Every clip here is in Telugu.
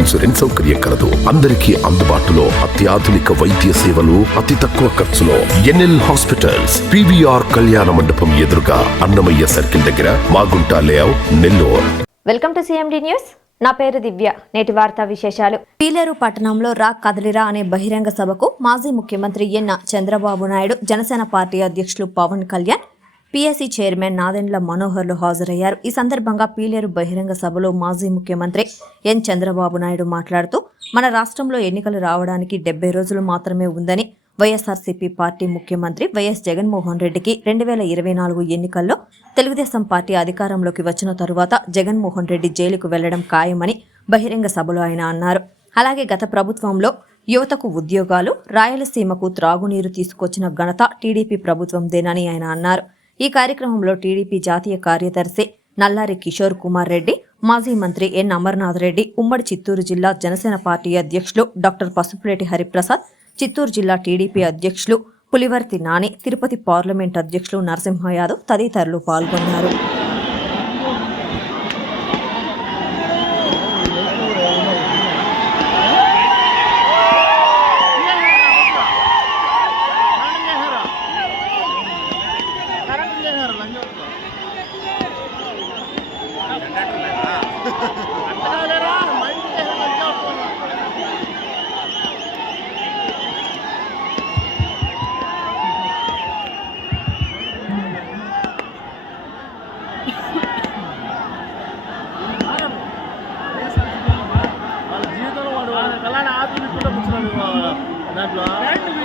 ఇన్సూరెన్స్ సౌకర్యం కలదు. అందరికీ అందుబాటులో అత్యాధునిక వైద్య సేవలు అతి తక్కువ ఖర్చులో ఎన్ఎల్ హాస్పిటల్స్ పివిఆర్ కళ్యాణ మండపం ఎదురుగా అన్నమయ్య సర్కిల్ దగ్గర Magunta layout Nellore. Welcome to CMD news. నా పేరు దివ్య. నేటి వార్తా విశేషాలు. పీలేరు పట్టణంలో రా కదలిరా అనే బహిరంగ సభకు మాజీ ముఖ్యమంత్రి ఎన్న చంద్రబాబు నాయుడు జనసేన పార్టీ అధ్యక్షులు పవన్ కళ్యాణ్ పీఎస్సీ చైర్మన్ నాదెండ్ల మనోహర్లు హాజరయ్యారు. ఈ సందర్భంగా పీలేరు బహిరంగ సభలో మాజీ ముఖ్యమంత్రి ఎన్. చంద్రబాబు నాయుడు మాట్లాడుతూ మన రాష్ట్రంలో ఎన్నికలు రావడానికి డెబ్బై రోజులు మాత్రమే ఉందని వైఎస్ఆర్సీపీ పార్టీ ముఖ్యమంత్రి వైఎస్ జగన్మోహన్ రెడ్డికి రెండు వేల ఇరవై నాలుగు ఎన్నికల్లో తెలుగుదేశం పార్టీ అధికారంలోకి వచ్చిన తరువాత జగన్మోహన్ రెడ్డి జైలుకు వెళ్ళడం ఖాయమని బహిరంగ సభలో ఆయన అన్నారు. అలాగే గత ప్రభుత్వంలో యువతకు ఉద్యోగాలు రాయలసీమకు త్రాగునీరు తీసుకొచ్చిన ఘనత టీడీపీ ప్రభుత్వందేనని ఆయన అన్నారు. ఈ కార్యక్రమంలో టీడీపీ జాతీయ కార్యదర్శి నల్లారి కిషోర్ కుమార్ రెడ్డి మాజీ మంత్రి ఎన్ అమర్నాథ్ రెడ్డి ఉమ్మడి చిత్తూరు జిల్లా జనసేన పార్టీ అధ్యక్షులు డాక్టర్ పసుపులేటి హరిప్రసాద్ చిత్తూరు జిల్లా టీడీపీ అధ్యక్షులు పులివర్తి నాని తిరుపతి పార్లమెంట్ అధ్యక్షులు నరసింహ యాదవ్ తదితరులు పాల్గొన్నారు. Good luck.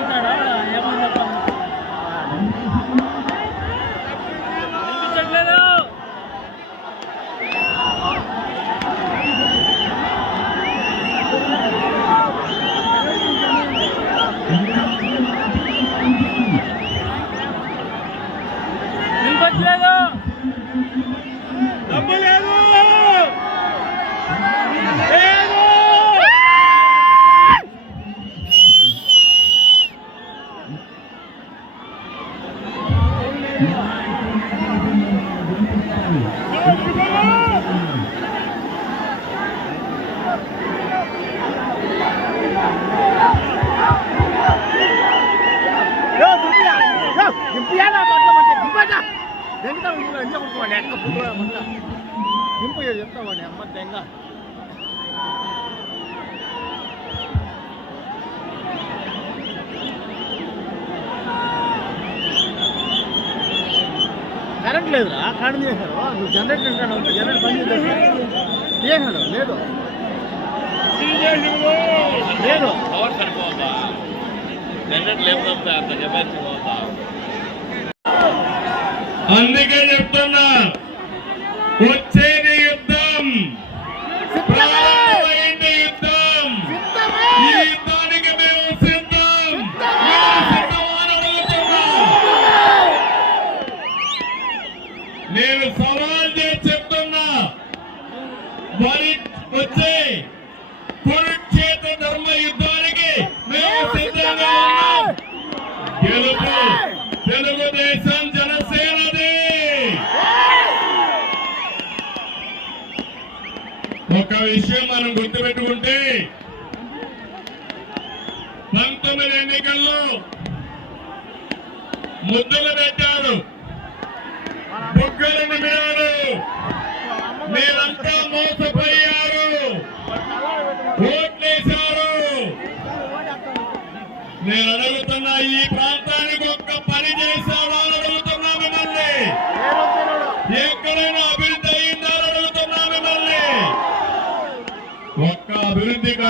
కొట్టుకోండి ఎక్క పుట్టు మంట దింపు చెప్తామండి అమ్మ దెంగ కరెంట్ లేదురా కరెంట్ చేశారు. నువ్వు జనరేటర్ అంటాడు జనరేటర్ పని చేశాడు చేశాడు లేదు. లేదు. పవర్ సరిపోతా జనరేట్ లేకపోతే అంత కెపాసిటీ పోతా అందుకే విషయం మనం గుర్తుపెట్టుకుంటే పంతొమ్మిది ఎన్నికల్లో ముద్దులు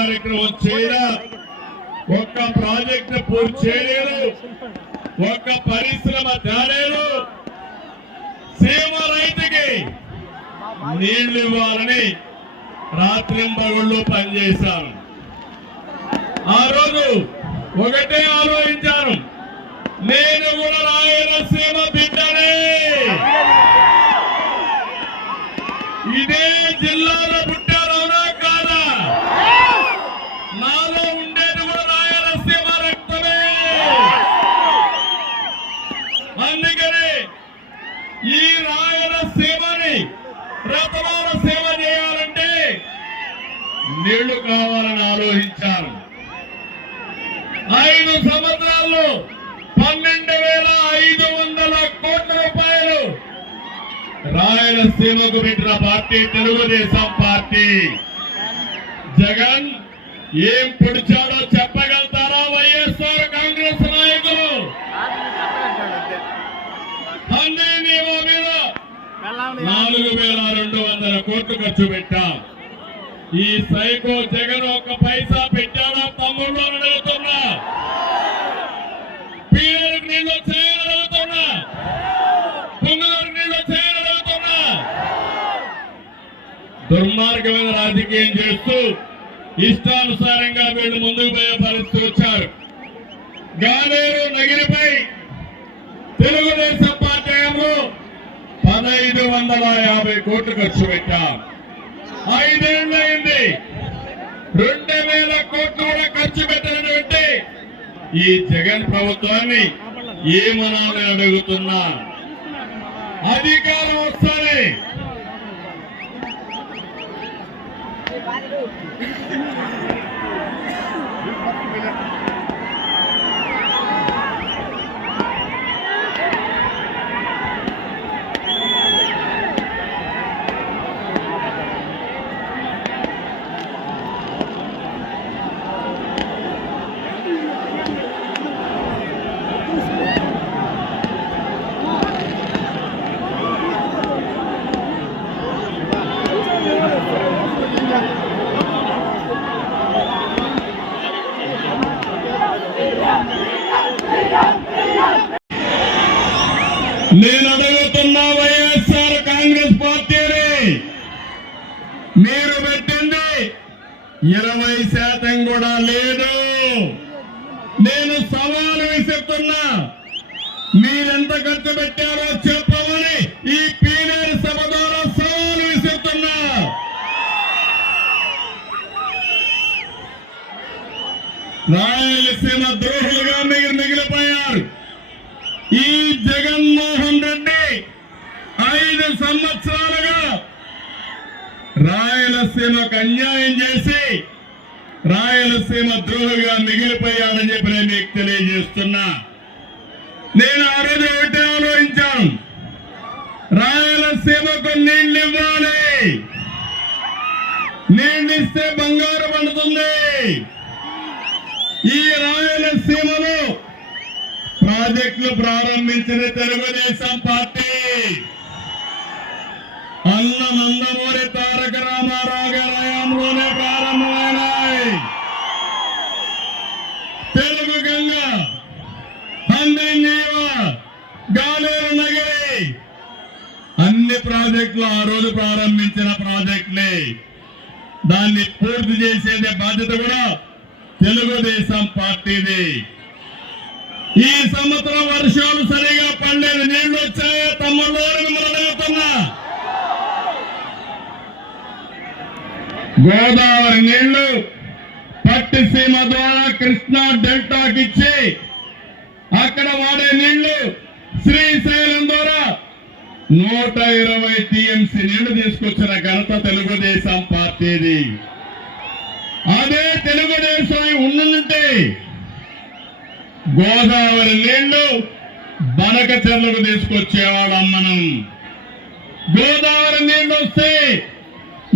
కార్యక్రమం చేయరా? ఒక్క ప్రాజెక్టు పూర్తి చేయలేదు ఒక్క పరిశ్రమ తేలేదు సీమ రైతుకి నీళ్ళు ఇవ్వాలని రాత్రింబగుళ్ళు పనిచేశాను ఆ రోజు ఒకటే ఆలోచించాను. నేను కూడా రాయలసీమ బిడ్డనే. ఇదే జిల్లాలో పుట్టారవునా కాదా నాలో ఉండేది కూడా రాయలసీమ రక్తమే. అందుకని ఈ రాయలసీమని ప్రథమాల సేవ చేయాలంటే నీళ్ళు కావాలని ఆలోచించాను ఐదు సంవత్సరాల్లో పన్నెండు వేల ఐదు వందల కోట్ల రూపాయలు రాయలసీమకు పెట్టిన పార్టీ తెలుగుదేశం పార్టీ. జగన్ ఏం పొడిచాడో చెప్పగలుగుతారా? వైఎస్ఆర్ కాంగ్రెస్ నాయకులు? మీద. నాలుగు వేల రెండు వందల కోట్లు ఖర్చు పెట్టా. ఈ సైకో జగన్ ఒక పైసా పెట్టాడా? తమ్ముళ్ళు అడుగుతున్నా పీడలకు నీళ్ళు వచ్చాయని అడుగుతున్నా పొంగులకు నీళ్ళు వచ్చాయని అడుగుతున్నా దుర్మార్గమైన రాజకీయం చేస్తూ ఇష్టానుసారంగా వీళ్ళు ముందుకు పోయే పరిస్థితి వచ్చారు. గాలేరు నగిరిపై తెలుగుదేశం పార్టీ హయాంలో పదహైదు వందల యాభై కోట్లు ఖర్చు పెట్టాం ఐదేళ్ళయింది రెండు వేల కోట్లు కూడా ఖర్చు పెట్టినటువంటి ఈ జగన్ ప్రభుత్వాన్ని ఏమనాలని అడుగుతున్నా అధికారం వస్తానే నేను అడుగుతున్న వైఎస్ఆర్ కాంగ్రెస్ పార్టీని మీరు పెట్టింది ఇరవై శాతం కూడా లేదు. నేను సవాలు విసురుతున్నా. మీరెంత ఖర్చు పెట్టారో చెప్పమని ఈ పీనేరు సభ ద్వారా సవాలు విసురుతున్నా. రాయలసీమ ద్రోహులుగా మీరు మిగిలిపోయారు. ఈ జగన్మోహన్ రెడ్డి ఐదు సంవత్సరాలు రాయలసీమకు అన్యాయం చేసి రాయలసీమ ద్రోహిగా మిగిలిపోయాడని చెప్పి నేను మీకు తెలియజేస్తున్నా. నేను ఆ రోజు ఒకటే ఆలోచించాను. రాయలసీమకు నీళ్ళు ఇవ్వాలి. నీళ్ళిస్తే బంగారు పండుతుంది. ఈ రాయలసీమలో ప్రాజెక్టులు ప్రారంభించిన తెలుగుదేశం పార్టీ. అన్న నందమూరి తారక రామారావు గారి హయాంలోనే ప్రారంభమైనాయి. తెలుగు గంగ తండ్రి గాలేరు నగరి. అన్ని ప్రాజెక్టులు ఆ రోజు ప్రారంభించిన ప్రాజెక్టులే. దాన్ని పూర్తి చేసేదే బాధ్యత కూడా తెలుగుదేశం పార్టీది. ఈ సంవత్సరం వర్షాలు సరిగా పండేది నీళ్ళు వచ్చాయో? తమ్ముళ్ళు మిమ్మల్ని అడుగుతున్నా. గోదావరి నీళ్ళు పట్టిసీమ ద్వారా కృష్ణా డెల్టాకి ఇచ్చి అక్కడ వాడే నీళ్ళు శ్రీశైలం ద్వారా నూట ఇరవై టీఎంసీ నీళ్ళు తీసుకొచ్చిన ఘనత తెలుగుదేశం పార్టీది. అదే తెలుగుదేశం ఉండుంటే గోదావరి నీళ్ళు బనక చెర్లకు తీసుకొచ్చేవాళ్ళం మనం. గోదావరి నీళ్ళు వస్తే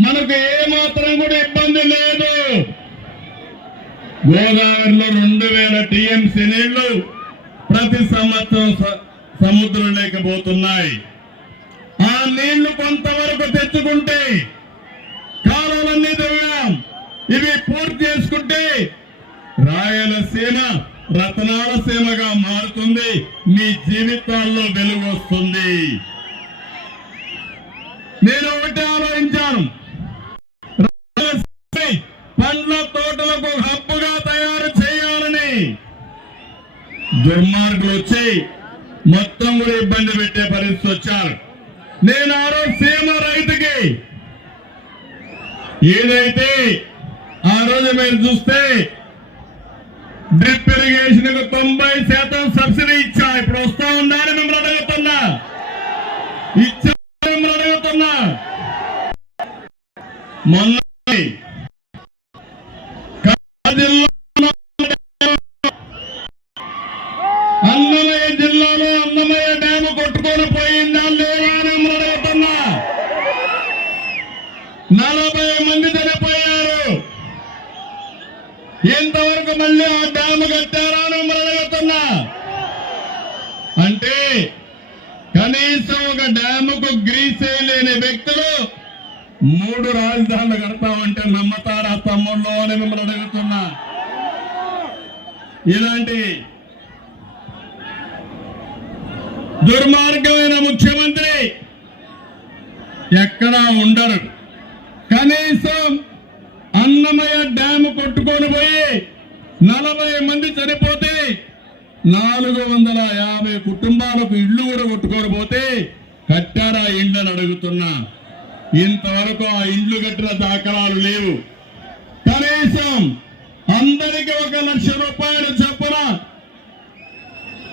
మనకు ఏమాత్రం కూడా ఇబ్బంది లేదు. గోదావరిలో రెండు వేల టీఎంసీ నీళ్ళు ప్రతి సంవత్సరం సముద్రం లేకపోతున్నాయి. ఆ నీళ్ళు కొంతవరకు తెచ్చుకుంటే కాలువలన్నీ తవ్వాం. ఇవి పూర్తి చేసుకుంటే రాయలసీమ రతనాల సీమగా మారుతుంది. మీ జీవితాల్లో వెలుగు వస్తుంది నేను ఒకటి ఆలోచించాను. పండ్ల తోటలకు హబ్బుగా తయారు చేయాలని దుర్మార్గులు వచ్చి మొత్తం కూడా ఇబ్బంది పెట్టే పరిస్థితి వచ్చారు. నేను ఆ రోజు సీమ రైతుకి ఏదైతే ఆ రోజు మీరు చూస్తే డ్రిప్ ఇరిగేషన్కు తొంభై శాతం సబ్సిడీ ఇచ్చా ఇప్పుడు వస్తా ఉందా అని మిమ్మల్ని అడుగుతున్నా. ఇచ్చా మిమ్మల్ని అడుగుతున్నా. మొన్న రాజధానులు కడతామంటే నమ్మతారా తమ్ముళ్ళు అని మిమ్మల్ని అడుగుతున్నా. ఇలాంటి దుర్మార్గమైన ముఖ్యమంత్రి ఎక్కడా ఉండరు కనీసం అన్నమయ్య డ్యామ్ కొట్టుకొని పోయి నలభై మంది చనిపోతే నాలుగు వందల యాభై కుటుంబాలకు ఇళ్ళు కూడా కొట్టుకొని పోతే కట్టారా ఇండ్లని అడుగుతున్నా. ఇంతవరకు ఆ ఇండ్లు కట్టిన దాఖలాలు లేవు. కనీసం అందరికీ ఒక లక్ష రూపాయలు చొప్పున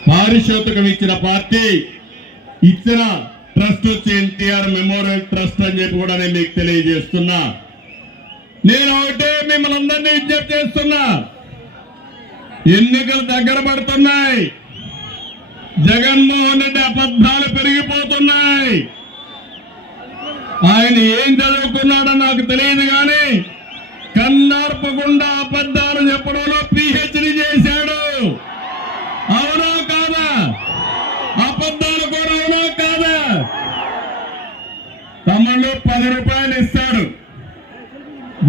పారిశోతకం ఇచ్చిన పార్టీ ఇచ్చిన ట్రస్ట్ వచ్చి ఎన్టీఆర్ మెమోరియల్ ట్రస్ట్ అని చెప్పి కూడా నేను మీకు తెలియజేస్తున్నా. నేను ఒకటే మిమ్మల్ని అందరినీ విజ్ఞప్తి చేస్తున్నా. ఎన్నికలు దగ్గర పడుతున్నాయి. జగన్మోహన్ రెడ్డి అబద్ధాలు పెరిగిపోతున్నాయి. ఆయన ఏం చదువుకున్నాడో నాకు తెలియదు కానీ కన్నార్పకుండా అబద్ధాలు చెప్పడంలో పిహెచ్డి చేశాడు. అవునా కాదా? అబద్ధాలు కూడా అవునా కాదా? తమను పది రూపాయలు ఇస్తాడు.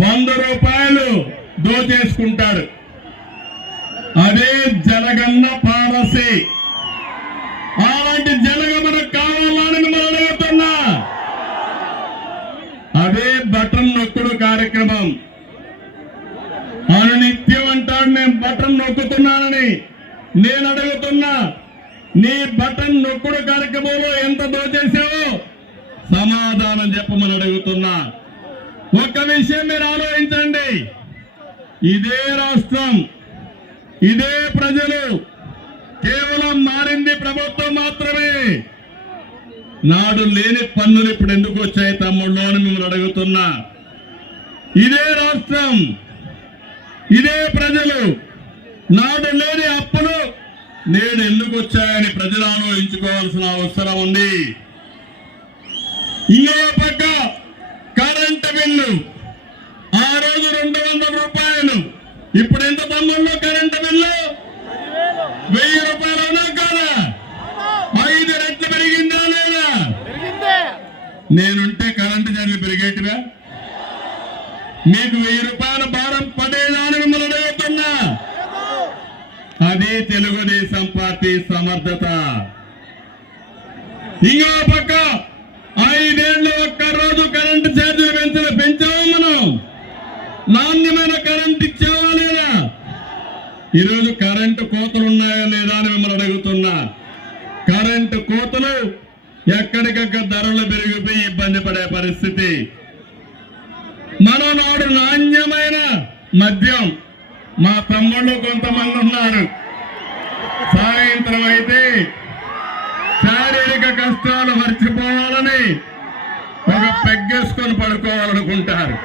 వంద రూపాయలు దోచేసుకుంటాడు. అదే జలగన్న పాలసీ అలాంటి జలగ మనకు కావాలని మిమ్మల్ని అడుగుతున్నా అదే బటన్ నొక్కుడు కార్యక్రమం అనునిత్యం అంటాడు నేను బటన్ నొక్కుతున్నానని నేను అడుగుతున్నా నీ బటన్ నొక్కుడు కార్యక్రమంలో ఎంత దోచేసావో సమాధానం చెప్పమని అడుగుతున్నా. ఒక్క విషయం మీరు ఆలోచించండి. ఇదే రాష్ట్రం ఇదే ప్రజలు కేవలం మారింది ప్రభుత్వం మాత్రమే. నాడు లేని పన్నులు ఇప్పుడు ఎందుకు వచ్చాయి తమ్ముళ్ళు అని మిమ్మల్ని అడుగుతున్నా. ఇదే రాష్ట్రం ఇదే ప్రజలు నాడు లేని అప్పులు నేడు ఎందుకు వచ్చాయని ప్రజలు ఆలోచించుకోవాల్సిన అవసరం ఉంది. ఇంకో పక్క కరెంటు బిల్లు. ఆ రోజు రెండు వందల రూపాయలు. ఇప్పుడు ఎంత తమ్ముళ్ళు కరెంటు బిల్లు వెయ్యి రూపాయలు అవునా కాదా ఐదు రెట్లు పెరిగిందా లేదా పెరిగిందే నేనుంటే కరెంటు ఛార్జీలు పెరిగేటివా మీకు వెయ్యి రూపాయల భారం పడేదా అని మిమ్మల్ని అడుగుతున్నా అది తెలుగుదేశం పార్టీ సమర్థత. ఇంకో పక్క ఐదేళ్ళు ఒక్క రోజు కరెంటు ఛార్జీలు పెంచిన పెంచాము మనం? నాణ్యమైన కరెంట్ ఇచ్చావా లేదా? ఈరోజు కరెంటు కోతలు ఉన్నాయా లేదా అని మిమ్మల్ని అడుగుతున్నా. కరెంటు కోతలు ఎక్కడికక్కడ ధరలు పెరిగిపోయి ఇబ్బంది పడే పరిస్థితి. మన నాడు నాణ్యమైన మద్యం. మా తమ్ముళ్ళు కొంతమంది ఉన్నారు. సాయంత్రం అయితే శారీరక కష్టాలు మర్చిపోవాలని ఒక పెగ్గేసుకొని పడుకోవాలనుకుంటారు.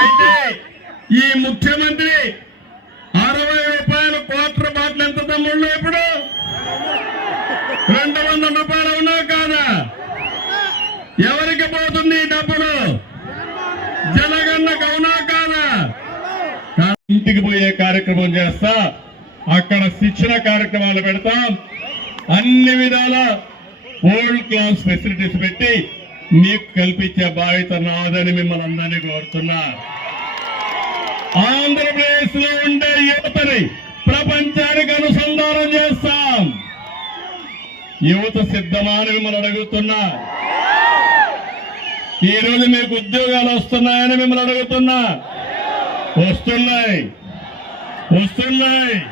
అయితే ఈ ముఖ్యమంత్రి అరవై రూపాయల క్వార్టర్ బాటిల్ ఎంత తమ్ముళ్ళు ఇప్పుడు? రెండు వందల రూపాయలు అవునా కాదా? ఎవరికి పోతుంది ఈ డబ్బులు? జనగణకు అవునా కాదా? ఇంటికి పోయే కార్యక్రమం చేస్తా. అక్కడ శిక్షణ కార్యక్రమాలు పెడతాం. అన్ని విధాల వరల్డ్ క్లాస్ ఫెసిలిటీస్ పెట్టి మీకు కల్పించే బాధ్యత నాదని మిమ్మల్ని అందరినీ కోరుతున్నా. ఆంధ్రప్రదేశ్లో ఉండే యువతని ప్రపంచానికి అనుసంధానం చేస్తాం. యువత సిద్ధమా అని మిమ్మల్ని అడుగుతున్నా. ఈ రోజు మీకు ఉద్యోగాలు వస్తున్నాయని మిమ్మల్ని అడుగుతున్నా. వస్తున్నాయి. వస్తున్నాయి.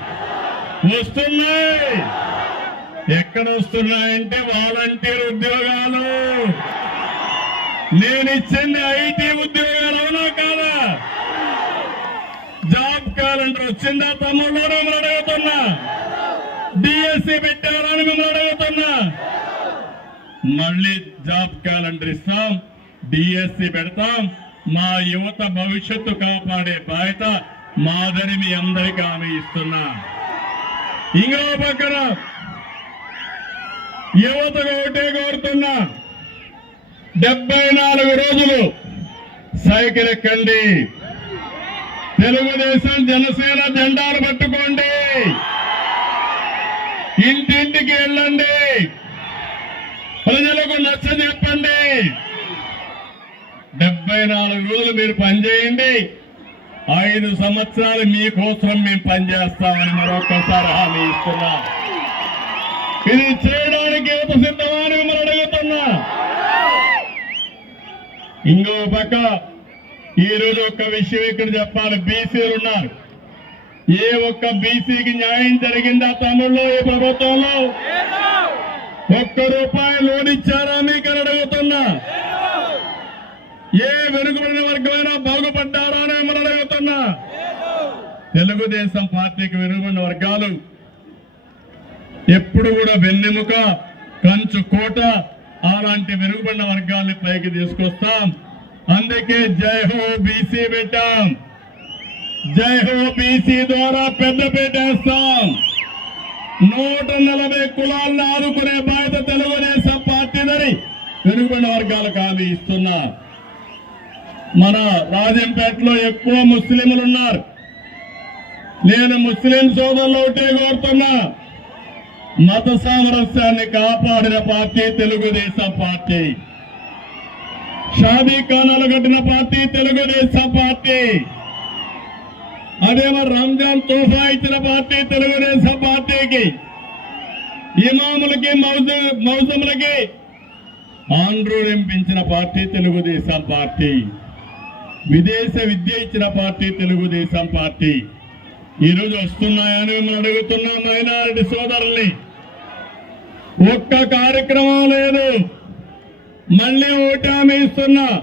వస్తున్నాయి. ఎక్కడ వస్తున్నాయంటే వాలంటీర్ ఉద్యోగాలు. నేను ఇచ్చింది ఐటీ ఉద్యోగాలు అవునా కాదా? జాబ్ క్యాలెండర్ వచ్చిందా? తమ్ముళ్ళు మిమ్మల్ని అడుగుతున్నా. డిఎస్సి పెట్టారా అని మిమ్మల్ని అడుగుతున్నా. మళ్ళీ జాబ్ క్యాలెండర్ ఇస్తాం డిఎస్సి పెడతాం. మా యువత భవిష్యత్తు కాపాడే బాధ్యత మాదని మీ అందరికీ హామీ ఇస్తున్నా. ఇంకో పక్కన యువతకు ఒకటే కోరుతున్నా డెబ్బై నాలుగు రోజులు సైకిల్ ఎక్కండి. తెలుగుదేశం జనసేన జెండాలు పట్టుకోండి. ఇంటింటికి వెళ్ళండి. ప్రజలకు నచ్చ చెప్పండి. డెబ్బై నాలుగు రోజులు మీరు పనిచేయండి. ఐదు సంవత్సరాలు మీకోసం మేము పనిచేస్తామని మరొకసారి హామీ ఇస్తున్నా. ఇది చేయడానికి యువత సిద్ధమా అని మిమ్మల్ని అడుగుతున్నా. ఇంకో పక్క ఈరోజు ఒక విషయం ఇక్కడ చెప్పాలి. బీసీలు ఉన్నారు. ఏ ఒక్క బీసీకి న్యాయం జరిగిందా తమిళ్ళో ఈ ప్రభుత్వంలో? ఒక్క రూపాయి లోన్ ఇచ్చారా మీకు అడుగుతున్నా. ఏ వెనుకబడిన వర్గమైనా బాగుపడ్డారా అని మిమ్మల్ని తెలుగుదేశం పార్టీకి వెనుకబడిన వర్గాలు ఎప్పుడు కూడా వెన్నెముక కంచు కోట అలాంటి వెనుకబడిన వర్గాల్ని పైకి తీసుకొస్తాం. అందుకే జై హో బీసీ పెట్టాం. జై హో బీసీ ద్వారా పెద్ద పెట్టేస్తాం నూట నలభై కులాలను ఆదుకునే బాధ్యత తెలుగుదేశం పార్టీదని వెనుకబడిన వర్గాలకు హామీ ఇస్తున్నారు. మన రాజంపేటలో ఎక్కువ ముస్లింలు ఉన్నారు నేను ముస్లిం సోదరులు ఒకటే కోరుతున్నా మత సామరస్యాన్ని కాపాడిన పార్టీ తెలుగుదేశం పార్టీ. షాదీ ఖానాలు కట్టిన పార్టీ తెలుగుదేశం పార్టీ. అదేమో రంజాన్ తోఫా ఇచ్చిన పార్టీ తెలుగుదేశం పార్టీకి. ఇమాములకి మౌజు మౌజములకి ఆంధ్రుడింపించిన పార్టీ తెలుగుదేశం పార్టీ. విదేశ విద్య ఇచ్చిన పార్టీ తెలుగుదేశం పార్టీ. ఈరోజు వస్తున్నాయని మేము అడుగుతున్నా మైనారిటీ సోదరుల్ని. ఒక్క కార్యక్రమం లేదు. మళ్ళీ ఓటామి ఇస్తున్నా.